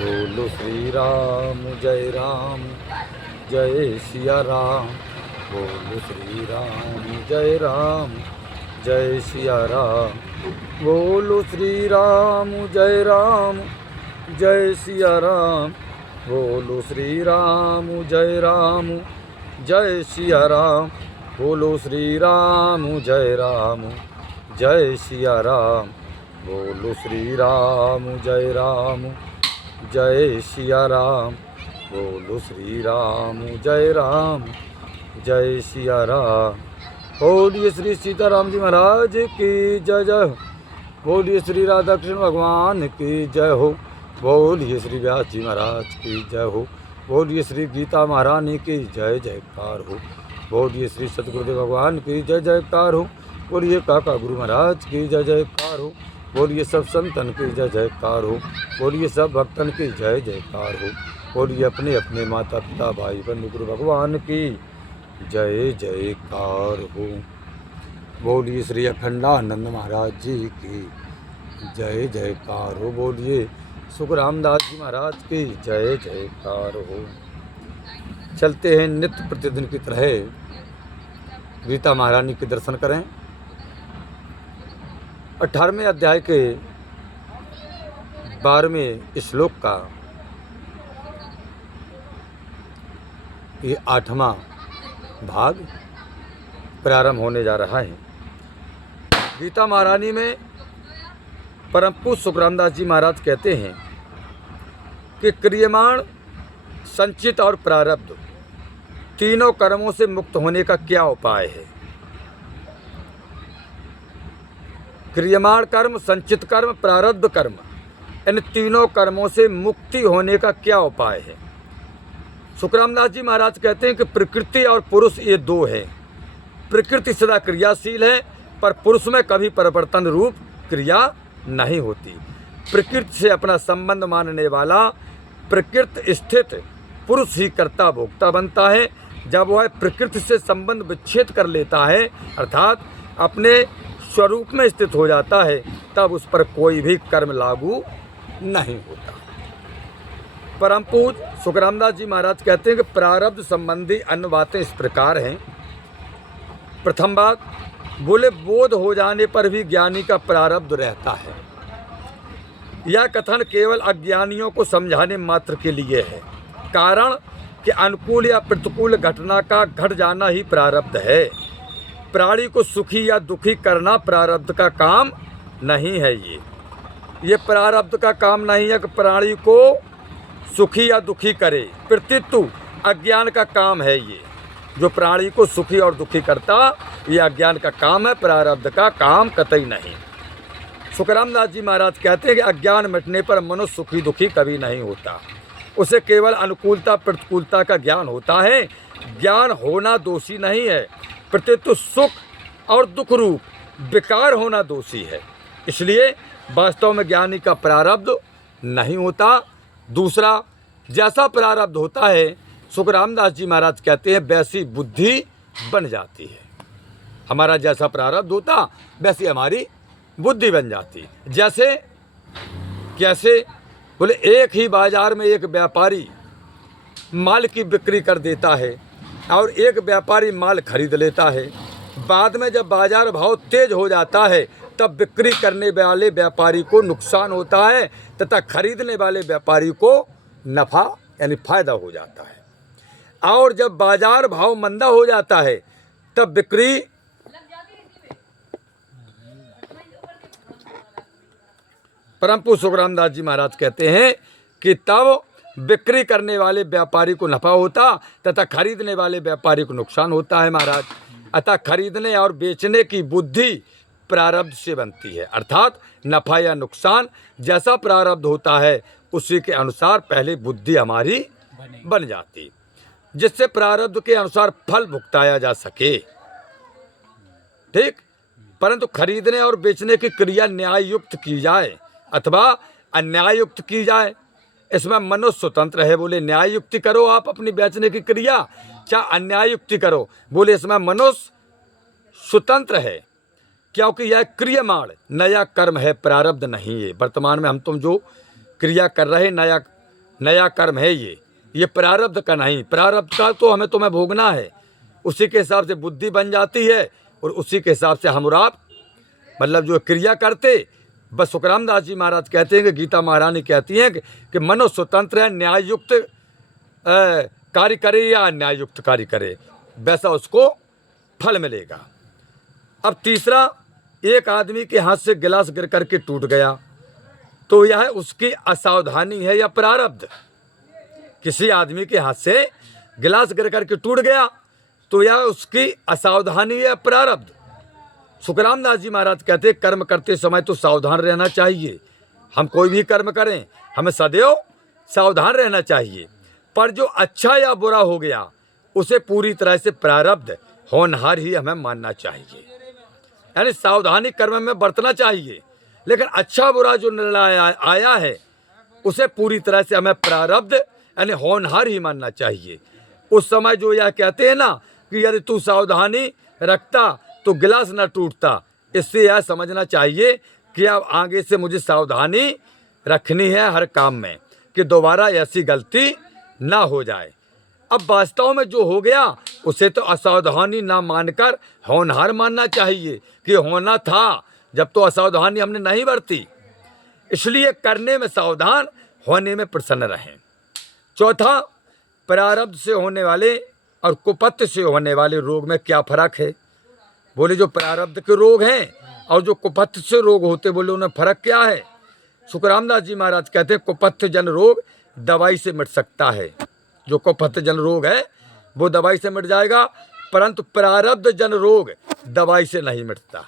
बोलो श्री राम जय सिया राम। बोलो श्री राम जय सिया राम। बोलो श्री राम जय सिया राम। बोलो श्री राम जय सिया राम। बोलो श्री राम जय सिया राम। बोलो श्री राम जय सिया राम। बोलो श्री राम जय सिया राम। बोलिए श्री सीताराम जी महाराज की जय जय हो। बोलिए श्री राधा कृष्ण भगवान की जय हो। बोलिए श्री व्यास जी महाराज की जय हो। बोलिए श्री गीता महारानी की जय जयकार हो। बोलिए श्री सतगुरुदेव भगवान की जय जयकार हो। बोलिए काका गुरु महाराज की जय जयकार हो। बोलिए सब संतन की जय जयकार हो। बोलिए सब भक्तन की जय जयकार हो। बोलिए अपने अपने माता पिता भाई बंधु गुरु भगवान की जय जयकार हो। बोलिए श्री अखंडानंद महाराज जी की जय जयकार हो। बोलिए सुख रामदास जी महाराज की जय जयकार हो। चलते हैं नित्य प्रतिदिन की तरह गीता महारानी के दर्शन करें। 18वें अध्याय के 12वें श्लोक का ये 8वां भाग प्रारंभ होने जा रहा है। गीता महारानी में परम पूज्य सुख रामदास जी महाराज कहते हैं कि क्रियमाण, संचित और प्रारब्ध तीनों कर्मों से मुक्त होने का क्या उपाय है। क्रियमाण कर्म, संचित कर्म, प्रारब्ध कर्म, इन तीनों कर्मों से मुक्ति होने का क्या उपाय है। सुखरामदास जी महाराज कहते हैं कि प्रकृति और पुरुष ये दो हैं। प्रकृति सदा क्रियाशील है, पर पुरुष में कभी परिवर्तन रूप क्रिया नहीं होती। प्रकृति से अपना संबंध मानने वाला प्रकृति स्थित पुरुष ही कर्ता भोक्ता बनता है। जब वह प्रकृति से संबंध विच्छेद कर लेता है, अर्थात अपने स्वरूप में स्थित हो जाता है, तब उस पर कोई भी कर्म लागू नहीं होता। परम पूज्य सुख रामदास जी महाराज कहते हैं कि प्रारब्ध संबंधी अन्य बातें इस प्रकार हैं। प्रथम बात, बोले बोध हो जाने पर भी ज्ञानी का प्रारब्ध रहता है। यह कथन केवल अज्ञानियों को समझाने मात्र के लिए है। कारण कि अनुकूल या प्रतिकूल घटना का घट जाना ही प्रारब्ध है। प्राणी को सुखी या दुखी करना प्रारब्ध का काम नहीं है। ये प्रारब्ध का काम नहीं है कि प्राणी को सुखी या दुखी करे। प्रत्युत अज्ञान का काम है। ये जो प्राणी को सुखी और दुखी करता, ये अज्ञान का काम है, प्रारब्ध का काम कतई नहीं। सुखरामदास जी महाराज कहते हैं कि अज्ञान मिटने पर मनुष्य सुखी दुखी कभी नहीं होता। उसे केवल अनुकूलता प्रतिकूलता का ज्ञान होता है। ज्ञान होना दोषी नहीं है, प्रत्युत सुख और दुख रूप विकार होना दोषी है। इसलिए वास्तव में ज्ञानी का प्रारब्ध नहीं होता। दूसरा, जैसा प्रारब्ध होता है, सुख रामदास जी महाराज कहते हैं, वैसी बुद्धि बन जाती है। हमारा जैसा प्रारब्ध होता, वैसी हमारी बुद्धि बन जाती। जैसे कैसे, बोले एक ही बाजार में एक व्यापारी माल की बिक्री कर देता है और एक व्यापारी माल खरीद लेता है। बाद में जब बाजार भाव तेज हो जाता है, तब बिक्री करने वाले व्यापारी को नुकसान होता है तथा खरीदने वाले व्यापारी को नफ़ा यानी फायदा हो जाता है। और जब बाजार भाव मंदा हो जाता है, तब बिक्री परम पूज्य सुख रामदास जी महाराज कहते हैं कि तब बिक्री करने वाले व्यापारी को नफा होता तथा खरीदने वाले व्यापारी को नुकसान होता है महाराज। अतः खरीदने और बेचने की बुद्धि प्रारब्ध से बनती है। अर्थात नफा या नुकसान जैसा प्रारब्ध होता है, उसी के अनुसार पहले बुद्धि हमारी बन जाती, जिससे प्रारब्ध के अनुसार फल भुगताया जा सके। ठीक, परंतु खरीदने और बेचने की क्रिया न्याय युक्त की जाए अथवा अन्याय युक्त की जाए, इसमें मनुष्य स्वतंत्र है। बोले न्याय युक्ति करो आप अपनी बेचने की क्रिया, चाहे अन्याय युक्ति करो, बोले इसमें मनुष्य स्वतंत्र है, क्योंकि यह क्रियमाण नया कर्म है, प्रारब्ध नहीं है। वर्तमान में हम तुम जो क्रिया कर रहे, नया नया कर्म है ये प्रारब्ध का नहीं। प्रारब्ध का तो हमें तुम्हें भोगना है, उसी के हिसाब से बुद्धि बन जाती है और उसी के हिसाब से हम और आप मतलब जो क्रिया करते। बस सुखराम दास जी महाराज कहते हैं कि गीता महारानी कहती हैं कि मनो स्वतंत्र है, न्याय युक्त कार्य करे या अन्याय युक्त कार्य करे, वैसा उसको फल मिलेगा। अब तीसरा, एक आदमी के हाथ से गिलास गिर करके टूट गया तो यह उसकी असावधानी है या प्रारब्ध। किसी आदमी के हाथ से गिलास गिर करके टूट गया तो यह उसकी असावधानी है या प्रारब्ध। सुखराम दास जी महाराज कहते हैं कर्म करते समय तो सावधान रहना चाहिए। हम कोई भी कर्म करें हमें सदैव सावधान रहना चाहिए, पर जो अच्छा या बुरा हो गया उसे पूरी तरह से प्रारब्ध होनहार ही हमें मानना चाहिए, यानी सावधानी कर्म में बरतना चाहिए। लेकिन अच्छा बुरा जो निर्णय आया है उसे पूरी तरह से हमें प्रारब्ध यानी होनहार ही मानना चाहिए। उस समय जो यह कहते हैं ना कि यदि तू सावधानी रखता तो गिलास न टूटता, इससे यह समझना चाहिए कि अब आगे से मुझे सावधानी रखनी है हर काम में कि दोबारा ऐसी गलती ना हो जाए। अब वास्तव में जो हो गया उसे तो असावधानी ना मानकर होनहार मानना चाहिए कि होना था, जब तो असावधानी हमने नहीं बरती। इसलिए करने में सावधान, होने में प्रसन्न रहें। चौथा, प्रारब्ध से होने वाले और कुपथ से होने वाले रोग में क्या फर्क है? बोले जो प्रारब्ध के रोग हैं और जो कुपथ से रोग होते, बोले उनमें फर्क क्या है? सुखराम दास जी महाराज कहते हैं कुपथ जन रोग दवाई से मिट सकता है। जो कुपथ जन रोग है वो दवाई से मिट जाएगा, परंतु प्रारब्ध जन रोग दवाई से नहीं मिटता।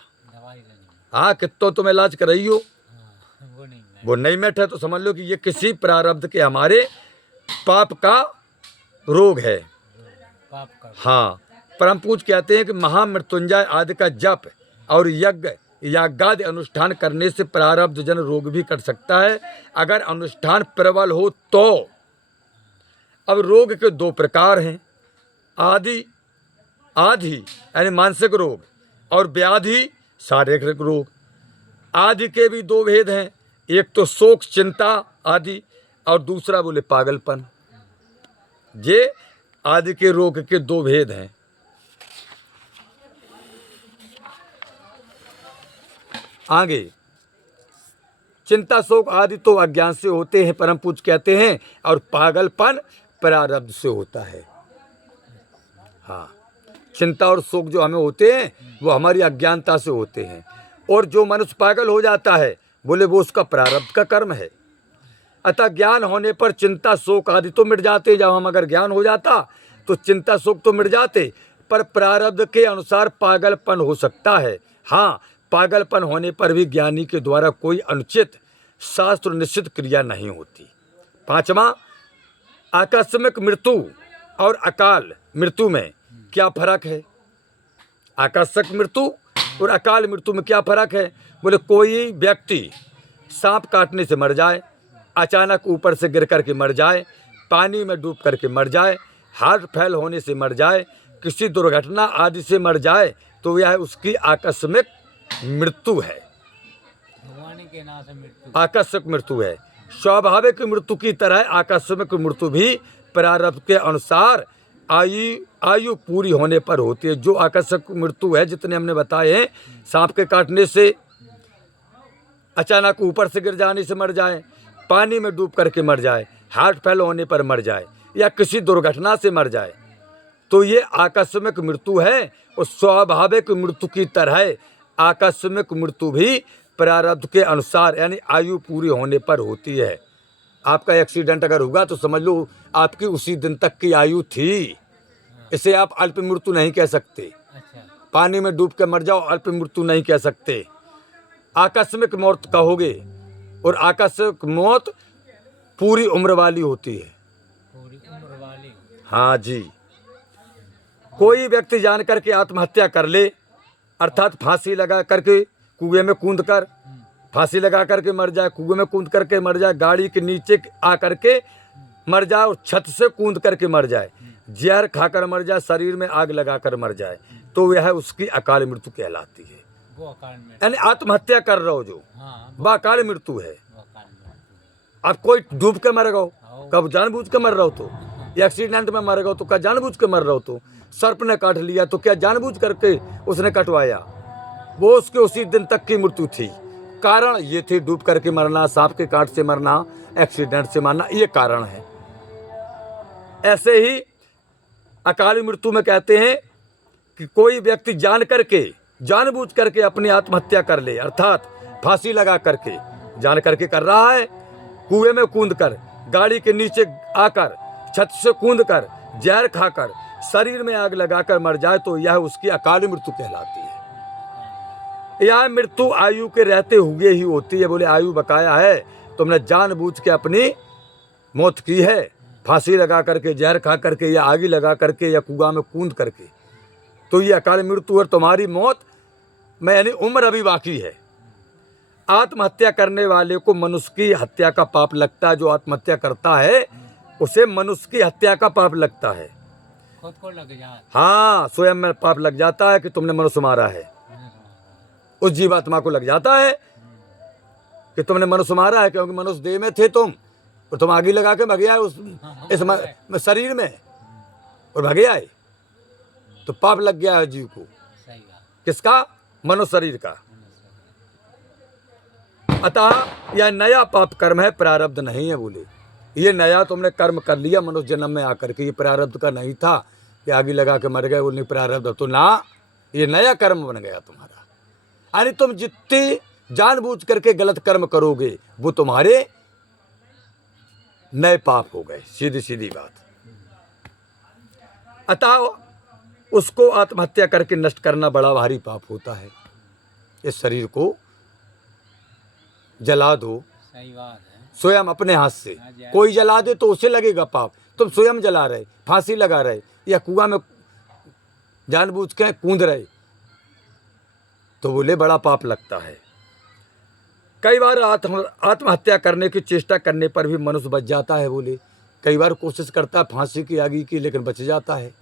हाँ, कितो तुम इलाज कर रही हो वो नहीं मिटे तो समझ लो कि ये किसी प्रारब्ध के हमारे पाप का रोग है। हाँ, परम पूज कहते हैं कि महामृत्युंजय आदि का जप और यज्ञ यागादि अनुष्ठान करने से प्रारब्ध जन रोग भी कट सकता है, अगर अनुष्ठान प्रबल हो तो। अब रोग के दो प्रकार हैं, आदि यानी मानसिक रोग और व्याधि शारीरिक रोग। आदि के भी दो भेद हैं, एक तो शोक चिंता आदि और दूसरा बोले पागलपन। ये आदि के रोग के दो भेद हैं। आगे चिंता शोक आदि तो अज्ञान से होते हैं, परम पूज कहते हैं, और पागलपन प्रारब्ध से होता है। हाँ, चिंता और शोक जो हमें होते हैं वो हमारी अज्ञानता से होते हैं, और जो मनुष्य पागल हो जाता है बोले वो उसका प्रारब्ध का कर्म है। अतः ज्ञान होने पर चिंता शोक आदि तो मिट जाते। जब हम अगर ज्ञान हो जाता तो चिंता शोक तो मिट जाते, पर प्रारब्ध के अनुसार पागलपन हो सकता है। हाँ, पागलपन होने पर भी ज्ञानी के द्वारा कोई अनुचित शास्त्र निश्चित क्रिया नहीं होती। पांचवा, आकस्मिक मृत्यु और अकाल मृत्यु में क्या फर्क है? आकस्मिक मृत्यु और अकाल मृत्यु में क्या फर्क है? बोले कोई व्यक्ति सांप काटने से मर जाए, अचानक ऊपर से गिर करके मर जाए, पानी में डूब करके मर जाए, हार्ट फेल होने से मर जाए, किसी दुर्घटना आदि से मर जाए, तो यह उसकी आकस्मिक मृत्यु है। आकस्मिक मृत्यु है। स्वाभाविक मृत्यु की तरह आकस्मिक मृत्यु भी प्रारब्ध के अनुसार आयु पूरी होने पर होती है। जो आकस्मिक मृत्यु है जितने हमने बताए हैं, सांप के काटने से, अचानक ऊपर से गिर जाने से मर जाए, पानी में डूब करके मर जाए, हार्ट फेल होने पर मर जाए, या किसी दुर्घटना से मर जाए, तो ये आकस्मिक मृत्यु है। और स्वाभाविक मृत्यु की तरह आकस्मिक मृत्यु भी प्रारब्ध के अनुसार यानी आयु पूरी होने पर होती है। आपका एक्सीडेंट अगर हुआ तो समझ लो आपकी उसी दिन तक की आयु थी। इसे आप अल्प मृत्यु नहीं कह सकते। पानी में डूब के मर जाओ, अल्प मृत्यु नहीं कह सकते। आकस्मिक मौत कहोगे, और आकस्मिक मौत पूरी उम्र वाली होती है। पूरी उम्र वाली? हाँ जी। कोई व्यक्ति जान करके आत्महत्या कर ले, अर्थात फांसी लगा करके कुएं में कूद कर फांसी लगा करके मर जाए, कुएं में कूद करके मर जाए, गाड़ी के नीचे आ करके मर जाए, और छत से कूद करके मर जाए, जहर खाकर मर जाए, शरीर में आग लगा कर मर जाए, तो यह उसकी अकाल मृत्यु कहलाती है। वो अकाल मृत्यु, यानी आत्महत्या कर रहे हो जो, हाँ, वह अकाल मृत्यु है। वो अकाल मृत्यु। अब कोई डूब के मर गो, कब जानबूझ के मर रहे हो तो, या एक्सीडेंट में मर गए तो क्या जानबूझ के मर रहे हो तो, सर्प ने काट लिया तो क्या जानबूझ करके उसने कटवाया, वो उसके उसी दिन तक की मृत्यु थी। कारण ये थे डूब करके मरना, सांप के काट से मरना, एक्सीडेंट से मरना, ये कारण है। ऐसे ही अकाली मृत्यु में कहते हैं कि कोई व्यक्ति जानबूझ करके अपनी आत्महत्या कर ले, अर्थात फांसी लगा करके, जान करके कर रहा है, कुएं में कूद कर, गाड़ी के नीचे आकर, छत से कूद कर, जहर खाकर, शरीर में आग लगाकर मर जाए तो यह उसकी अकाली मृत्यु कहलाती है। यह मृत्यु आयु के रहते हुए ही होती है। बोले आयु बकाया है, तुमने जानबूझ के अपनी मौत की है, फांसी लगा करके, जहर खा करके, या आग लगा करके, या कुआं में कूद करके, तो ये अकाल मृत्यु और तुम्हारी मौत में यानी उम्र अभी बाकी है। आत्महत्या करने वाले को मनुष्य की हत्या का पाप लगता है। जो आत्महत्या करता है उसे मनुष्य की हत्या का पाप लगता है। खुद को लग जाए, हाँ, स्वयं में पाप लग जाता है कि तुमने मनुष्य मारा है। उस जीवात्मा को लग जाता है कि तुमने मनुष्य मारा है, क्योंकि मनुष्य देह में थे तुम, और तुम आगे लगा के भगे आए इस शरीर में और भगे आए, तो पाप लग गया है जीव को। सही बात। किसका? मनुष्य शरीर का। अतः यह नया पाप कर्म है, प्रारब्ध नहीं है। बोले ये नया तुमने कर्म कर लिया मनुष्य जन्म में आकर के, ये प्रारब्ध का नहीं था कि आगे लगा के मर गए, वो नहीं प्रारब्ध तो ना, ये नया कर्म बन गया तुम्हारा। यानी तुम जितनी जानबूझ करके गलत कर्म करोगे वो तुम्हारे नए पाप हो गए, सीधी सीधी बात। अतः उसको आत्महत्या करके नष्ट करना बड़ा भारी पाप होता है। इस शरीर को जला दो, सही बात है। स्वयं अपने हाथ से, कोई जला दे तो उसे लगेगा पाप, तुम स्वयं जला रहे, फांसी लगा रहे, या कुआं में जानबूझ के कूद रहे, तो बोले बड़ा पाप लगता है। कई बार आत्महत्या करने की चेष्टा करने पर भी मनुष्य बच जाता है। बोले कई बार कोशिश करता है फांसी की आगे की, लेकिन बच जाता है,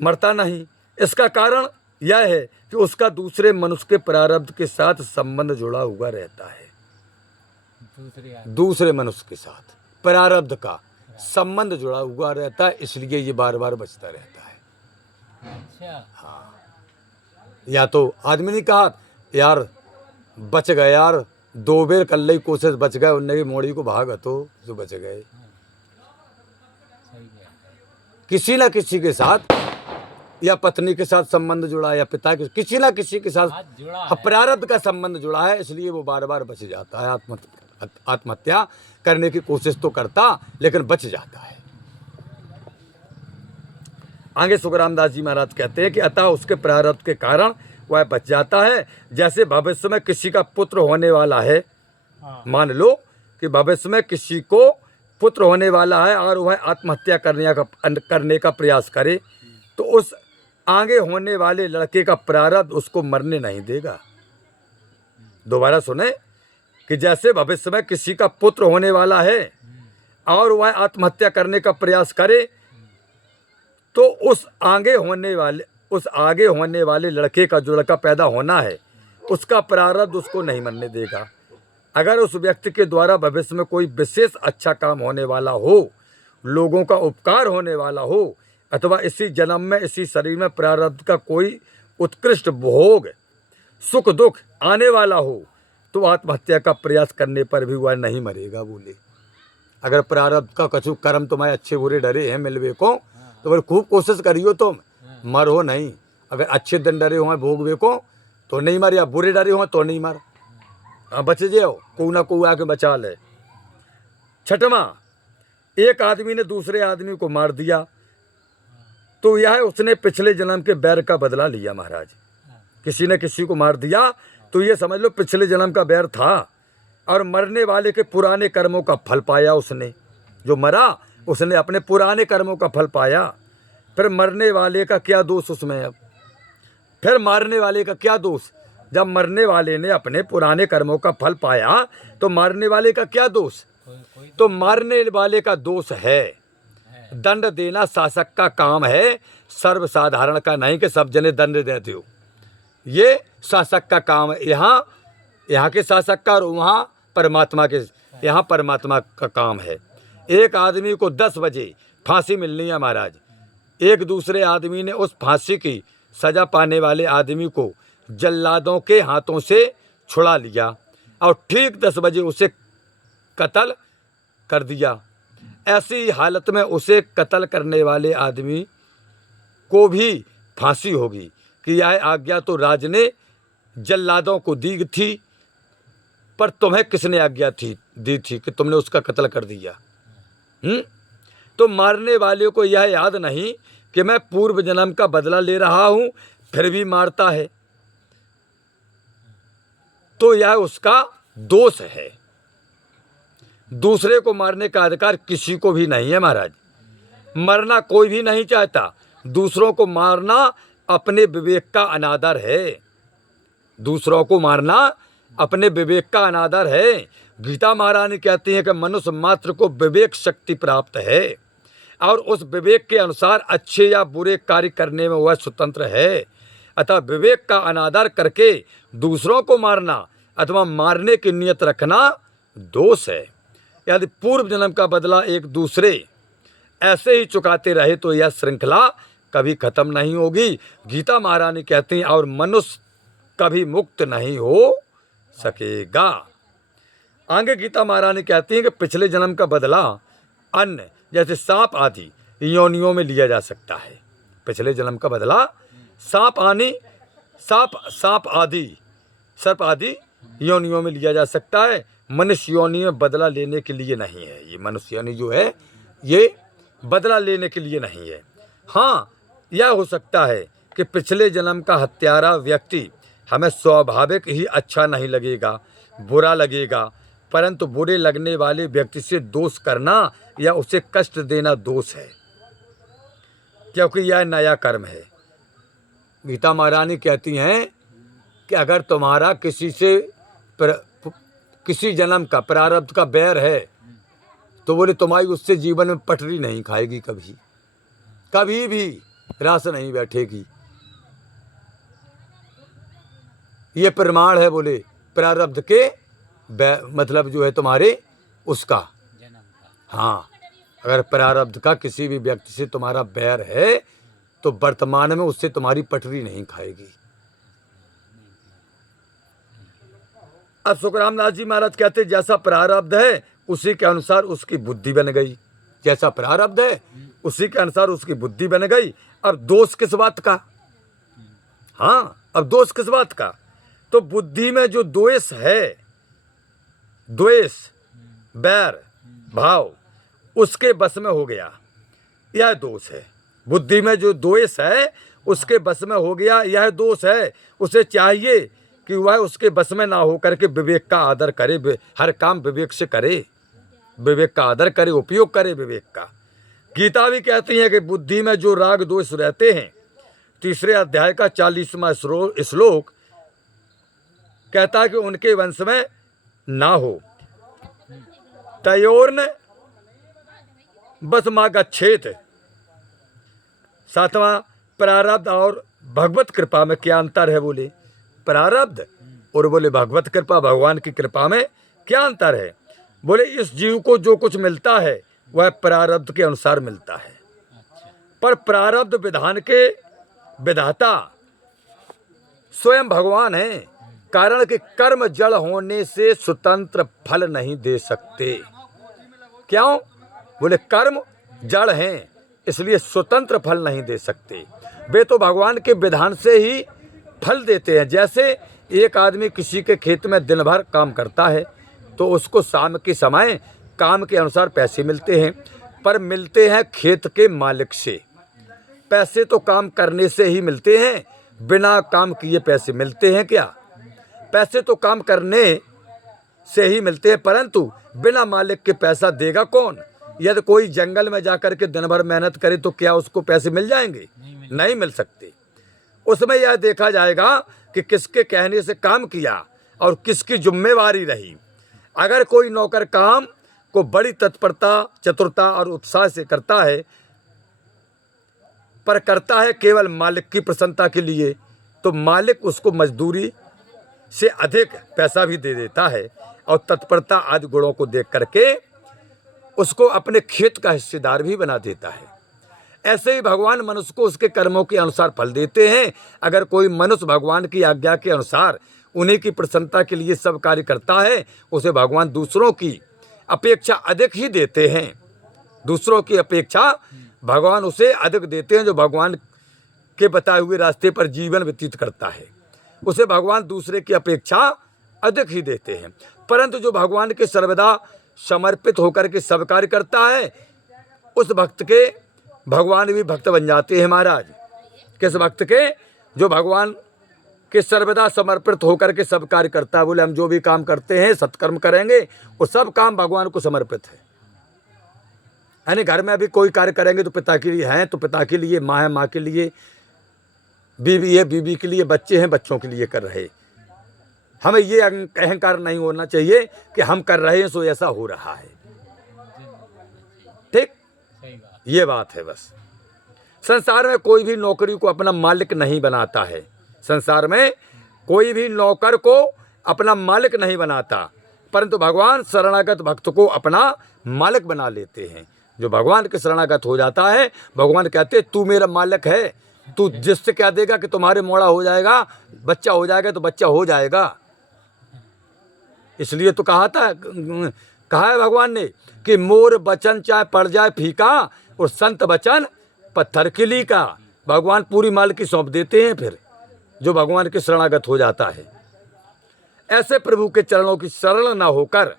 मरता नहीं। इसका कारण यह है कि उसका दूसरे मनुष्य के प्रारब्ध के साथ संबंध जुड़ा हुआ रहता है। दूसरे मनुष्य के साथ प्रारब्ध का संबंध जुड़ा हुआ रहता है, इसलिए ये बार बार बचता रहता है। अच्छा। हाँ, या तो आदमी ने कहा यार बच गए, यार 2 बेर कर ली कोशिश, बच गए, उन्हें मोड़ी को भाग तो जो बच गए। सही है। किसी न किसी के साथ, या पत्नी के साथ संबंध जुड़ा है, या पिता के, किसी न किसी के साथ जुड़ा है, प्रारब्ध का संबंध जुड़ा है, इसलिए वो बार बार बच जाता है। आत्महत्या करने की कोशिश तो करता, लेकिन बच जाता है। आगे सुखराम दास जी महाराज कहते हैं कि अतः उसके प्रारब्ध के कारण वह बच जाता है। जैसे भविष्य में किसी का पुत्र होने वाला है, मान लो कि भविष्य में किसी को पुत्र होने वाला है और वह आत्महत्या करने का प्रयास करे, तो उस आगे होने वाले लड़के का प्रारब्ध उसको मरने नहीं देगा। दोबारा सुने कि जैसे भविष्य में किसी का पुत्र होने वाला है और वह आत्महत्या करने का प्रयास करे, तो उस आगे होने वाले लड़के का, जो लड़का पैदा होना है, उसका प्रारब्ध उसको नहीं मरने देगा। अगर उस व्यक्ति के द्वारा भविष्य में कोई विशेष अच्छा काम होने वाला हो, लोगों का उपकार होने वाला हो, अथवा इसी जन्म में इसी शरीर में प्रारब्ध का कोई उत्कृष्ट भोग, सुख दुख आने वाला हो, तो आत्महत्या का प्रयास करने पर भी वह नहीं मरेगा। बोले अगर प्रारब्ध का कछु कर्म तुम्हारे अच्छे बुरे डरे हैं मिलवे को, तो फिर खूब कोशिश करियो तुम, मरो नहीं। अगर अच्छे दिन डरे हो भोगवे को तो नहीं मर, या बुरे डरे हो तो नहीं मर, हाँ बच जाओ, को ना को आके बचा ले। छठवां, एक आदमी ने दूसरे आदमी को मार दिया, तो यह उसने पिछले जन्म के बैर का बदला लिया। महाराज, किसी ने किसी को मार दिया तो ये समझ लो पिछले जन्म का बैर था, और मरने वाले के पुराने कर्मों का फल पाया उसने। जो मरा उसने अपने पुराने कर्मों का फल पाया। फिर मरने वाले का क्या दोष उसमें? अब फिर मारने वाले का क्या दोष? जब मरने वाले ने अपने पुराने कर्मों का फल पाया तो मारने वाले का क्या दोष? तो मारने वाले का दोष है दंड देना शासक का काम है, सर्वसाधारण का नहीं कि सब जने दंड देते हो। ये शासक का काम है, यहाँ के शासक का और वहाँ परमात्मा के यहाँ परमात्मा का काम है। एक आदमी को 10 बजे फांसी मिलनी है महाराज, एक दूसरे आदमी ने उस फांसी की सज़ा पाने वाले आदमी को जल्लादों के हाथों से छुड़ा लिया और ठीक 10 बजे उसे कत्ल कर दिया। ऐसी हालत में उसे कत्ल करने वाले आदमी को भी फांसी होगी कि यह आज्ञा तो राज ने जल्लादों को दी थी, पर तुम्हें किसने आज्ञा दी थी कि तुमने उसका कत्ल कर दिया? तो मारने वाले को यह याद नहीं कि मैं पूर्व जन्म का बदला ले रहा हूं, फिर भी मारता है, तो यह उसका दोष है। दूसरे को मारने का अधिकार किसी को भी नहीं है महाराज। मरना कोई भी नहीं चाहता, दूसरों को मारना अपने विवेक का अनादर है। दूसरों को मारना अपने विवेक का अनादर है। गीता महारानी कहती है कि मनुष्य मात्र को विवेक शक्ति प्राप्त है और उस विवेक के अनुसार अच्छे या बुरे कार्य करने में वह स्वतंत्र है। अतः विवेक का अनादर करके दूसरों को मारना अथवा मारने की नियत रखना दोष है। यदि पूर्व जन्म का बदला एक दूसरे ऐसे ही चुकाते रहे तो यह श्रृंखला कभी खत्म नहीं होगी। गीता महारानी कहती हैं और मनुष्य कभी मुक्त नहीं हो सकेगा। आगे गीता महारानी कहती हैं कि पिछले जन्म का बदला अन्न जैसे सांप आदि योनियों में लिया जा सकता है। पिछले जन्म का बदला सांप आदि सर्प आदि योनियों में लिया जा सकता है। मनुष्य योनि में बदला लेने के लिए नहीं है। ये मनुष्य योनि जो है ये बदला लेने के लिए नहीं है। हाँ, यह हो सकता है कि पिछले जन्म का हत्यारा व्यक्ति हमें स्वाभाविक ही अच्छा नहीं लगेगा, बुरा लगेगा, परंतु बुरे लगने वाले व्यक्ति से दोष करना या उसे कष्ट देना दोष है, क्योंकि यह नया कर्म है। गीता महारानी कहती हैं कि अगर तुम्हारा किसी जन्म का प्रारब्ध का बैर है तो बोले तुम्हारी उससे जीवन में पटरी नहीं खाएगी, कभी भी रास नहीं बैठेगी। ये प्रमाण है बोले प्रारब्ध के मतलब जो है तुम्हारे उसका जन्म का। हाँ, अगर प्रारब्ध का किसी भी व्यक्ति से तुम्हारा बैर है तो वर्तमान में उससे तुम्हारी पटरी नहीं खाएगी। अब सुखराम दास जी महाराज कहते जैसा प्रारब्ध है उसी के अनुसार उसकी बुद्धि बन गई। जैसा प्रारब्ध है उसी के अनुसार उसकी बुद्धि बन गई। अब दोष किस बात का? हाँ, अब दोष किस बात का? तो बुद्धि में जो द्वेष है, द्वेष बैर भाव उसके बस में हो गया, यह दोष है। बुद्धि में जो द्वेष है उसके बस में हो गया, यह दोष है। उसे चाहिए कि वह उसके बस में ना हो करके विवेक का आदर करे, हर काम विवेक से करे, विवेक का आदर करे, उपयोग करे विवेक का। गीता भी कहती है कि बुद्धि में जो राग दोष रहते हैं, 3 अध्याय का 40वां श्लोक कहता है कि उनके वंश में ना हो। तयोर्न बस माँ गच्छेत। 7वां प्रारब्ध और भगवत कृपा में क्या अंतर है? बोले प्रारब्ध और बोले भगवत कृपा, भगवान की कृपा में क्या अंतर है? बोले इस जीव को जो कुछ मिलता है वह प्रारब्ध के अनुसार मिलता है, पर प्रारब्ध विधान के विधाता स्वयं भगवान हैं। कारण कि कर्म जड़ होने से स्वतंत्र फल नहीं दे सकते। क्यों? बोले कर्म जड़ हैं इसलिए स्वतंत्र फल नहीं दे सकते। वे तो भगवान के विधान से ही फल देते हैं। जैसे एक आदमी किसी के खेत में दिन भर काम करता है तो उसको शाम के समय काम के अनुसार पैसे मिलते हैं, पर मिलते हैं खेत के मालिक से। पैसे तो काम करने से ही मिलते हैं, बिना काम किए पैसे मिलते हैं क्या? पैसे तो काम करने से ही मिलते हैं, परंतु बिना मालिक के पैसा देगा कौन? यदि कोई जंगल में जाकर के दिन भर मेहनत करे तो क्या उसको पैसे मिल जाएंगे? नहीं मिल सकते। उसमें यह देखा जाएगा कि किसके कहने से काम किया और किसकी जिम्मेवारी रही। अगर कोई नौकर काम को बड़ी तत्परता, चतुरता और उत्साह से करता है, पर करता है केवल मालिक की प्रसन्नता के लिए, तो मालिक उसको मजदूरी से अधिक पैसा भी दे देता है। और तत्परता आदि गुणों को देख करके उसको अपने खेत का हिस्सेदार भी बना देता है। ऐसे ही भगवान मनुष्य को उसके कर्मों के अनुसार फल देते हैं। अगर कोई मनुष्य भगवान की आज्ञा के अनुसार उन्हीं की प्रसन्नता के लिए सब कार्य करता है, उसे भगवान दूसरों की अपेक्षा अधिक ही देते हैं। दूसरों की अपेक्षा भगवान उसे अधिक देते हैं। जो भगवान के बताए हुए रास्ते पर जीवन व्यतीत करता है, उसे भगवान दूसरे की अपेक्षा अधिक ही देते हैं। परंतु जो भगवान के सर्वदा समर्पित होकर के सब कार्य करता है, उस भक्त के भगवान भी भक्त बन जाते हैं महाराज। किस भक्त के? जो भगवान के सर्वदा समर्पित होकर के सब कार्य करता है। बोले हम जो भी काम करते हैं, सत्कर्म करेंगे, वो सब काम भगवान को समर्पित है। यानी घर में अभी कोई कार्य करेंगे तो पिता के लिए हैं, तो पिता के लिए, माँ है माँ के लिए, बीवी है बीवी के लिए, बच्चे हैं बच्चों के लिए कर रहे। हमें ये अहंकार नहीं होना चाहिए कि हम कर रहे हैं सो ऐसा हो रहा है। ठीक, सही बात। ये बात है। बस संसार में कोई भी नौकरी को अपना मालिक नहीं बनाता है। संसार में कोई भी नौकर को अपना मालिक नहीं बनाता, परंतु भगवान शरणागत भक्त को अपना मालिक बना लेते हैं। जो भगवान के शरणागत हो जाता है, भगवान कहते तू मेरा मालिक है, तू जिससे कह देगा कि तुम्हारे मोड़ा हो जाएगा, बच्चा हो जाएगा, तो बच्चा हो जाएगा। इसलिए तो कहा है भगवान ने कि मोर बचन चाहे पड़ जाए फीका और संत बचन पत्थर किली का। भगवान पूरी मालिकी सौंप देते हैं फिर जो भगवान के शरणागत हो जाता है। ऐसे प्रभु के चरणों की शरण न होकर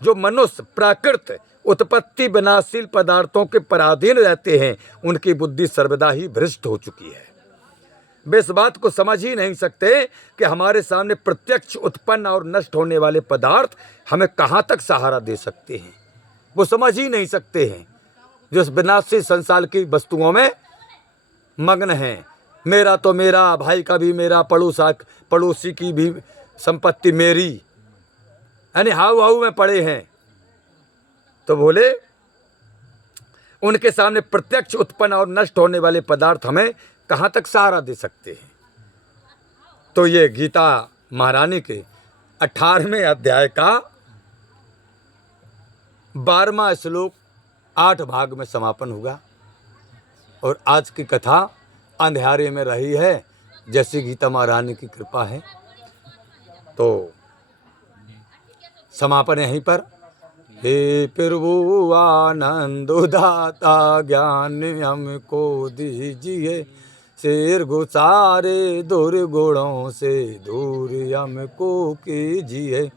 जो मनुष्य प्राकृत उत्पत्ति विनाशील पदार्थों के पराधीन रहते हैं, उनकी बुद्धि सर्वदा ही भ्रष्ट हो चुकी है। वे इस बात को समझ ही नहीं सकते कि हमारे सामने प्रत्यक्ष उत्पन्न और नष्ट होने वाले पदार्थ हमें कहाँ तक सहारा दे सकते हैं। वो समझ ही नहीं सकते हैं। जो इस विनाशी संसार की वस्तुओं में मग्न हैं। मेरा तो मेरा, भाई का भी मेरा, पड़ोसी की भी संपत्ति मेरी, यानी हाउ हाउ में पड़े हैं। तो बोले उनके सामने प्रत्यक्ष उत्पन्न और नष्ट होने वाले पदार्थ हमें कहाँ तक सहारा दे सकते हैं। तो ये गीता महारानी के 18वें अध्याय का 12वां श्लोक 8 भाग में समापन हुआ। और आज की कथा अंधेरे में रही है, जैसी गीता महारानी की कृपा है। तो समापन यहीं पर। हे प्रभु आनंद दाता ज्ञान हमको दीजिए, शेर गुसारे दुर्गुणों से दूर हमको कीजिए।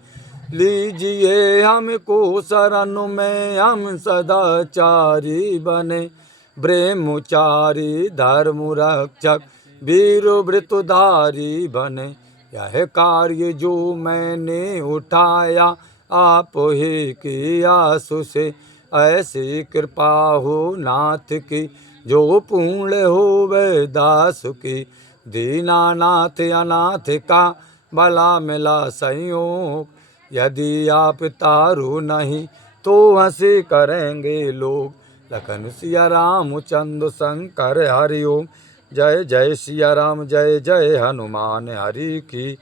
लीजिए हमको शरण में, हम सदाचारी बने, ब्रह्मचारी धर्म रक्षक वीर वृतधारी बने। यह कार्य जो मैंने उठाया आप ही की आसु से, ऐसी कृपा हो नाथ की जो पूर्ण हो वे दास की। दीनानाथ अनाथ का भला मिला संयोग, यदि आप तारू नहीं तो हंसी करेंगे लोग। लखन सिया राम चंद्र शंकर हरिओम। जय जय सिया राम, जय जय हनुमान हरि की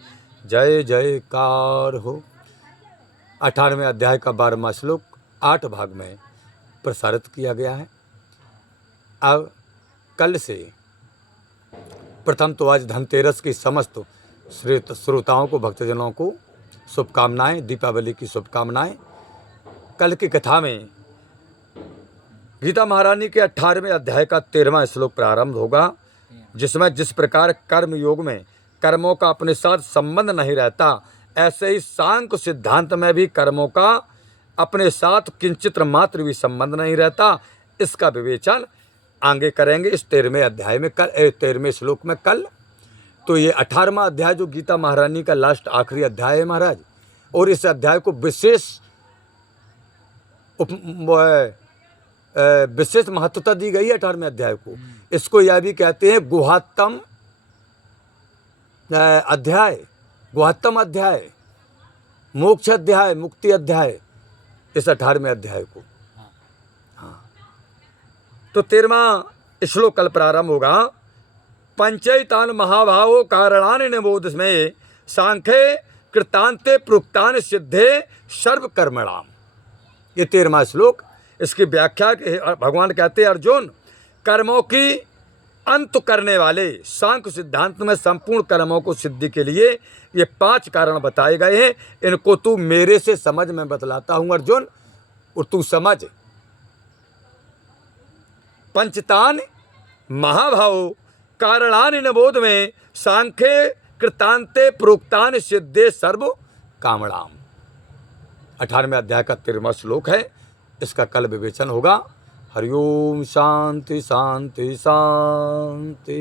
जय जयकार हो। 18वें अध्याय का 12वां श्लोक 8 भाग में प्रसारित किया गया है। अब कल से प्रथम तो आज धनतेरस की समस्त श्रोताओं को, भक्तजनों को शुभकामनाएं, दीपावली की शुभकामनाएं। कल की कथा में गीता महारानी के 18वें अध्याय का 13वां श्लोक प्रारंभ होगा, जिसमें जिस प्रकार कर्म योग में कर्मों का अपने साथ संबंध नहीं रहता, ऐसे ही सांख्य सिद्धांत में भी कर्मों का अपने साथ किंचित मात्र भी संबंध नहीं रहता। इसका विवेचन आगे करेंगे इस 13वें अध्याय में, 13वें श्लोक में कल। तो ये 18वां अध्याय जो गीता महारानी का लास्ट आखिरी अध्याय है महाराज, और इस अध्याय को विशेष महत्वता दी गई है 18वें अध्याय को। इसको यह भी कहते हैं गुहात्तम अध्याय, गुहात्तम अध्याय, मोक्ष अध्याय, मुक्ति अध्याय, इस 18वें अध्याय को। हाँ, तो 13वां श्लोक कल प्रारंभ होगा। पंचैतान महाभावो कारणानि निबोध में सांख्ये कृतांते प्रोक्तान सिद्धे सर्व कर्मणाम। ये 13वां श्लोक। इसकी व्याख्या के भगवान कहते हैं, अर्जुन, कर्मों की अंत करने वाले सांख्य सिद्धांत में संपूर्ण कर्मों को सिद्धि के लिए ये 5 कारण बताए गए हैं। इनको तू मेरे से समझ, मैं बतलाता हूं अर्जुन, और तू समझ। पंचतान महाभाव कारणानि निबोध में सांख्य कृतांते प्रोक्तान सिद्धे सर्व कामणाम। 18वें अध्याय का 13वां श्लोक है। इसका कल विवेचन होगा। हरिओम शांति शांति शांति।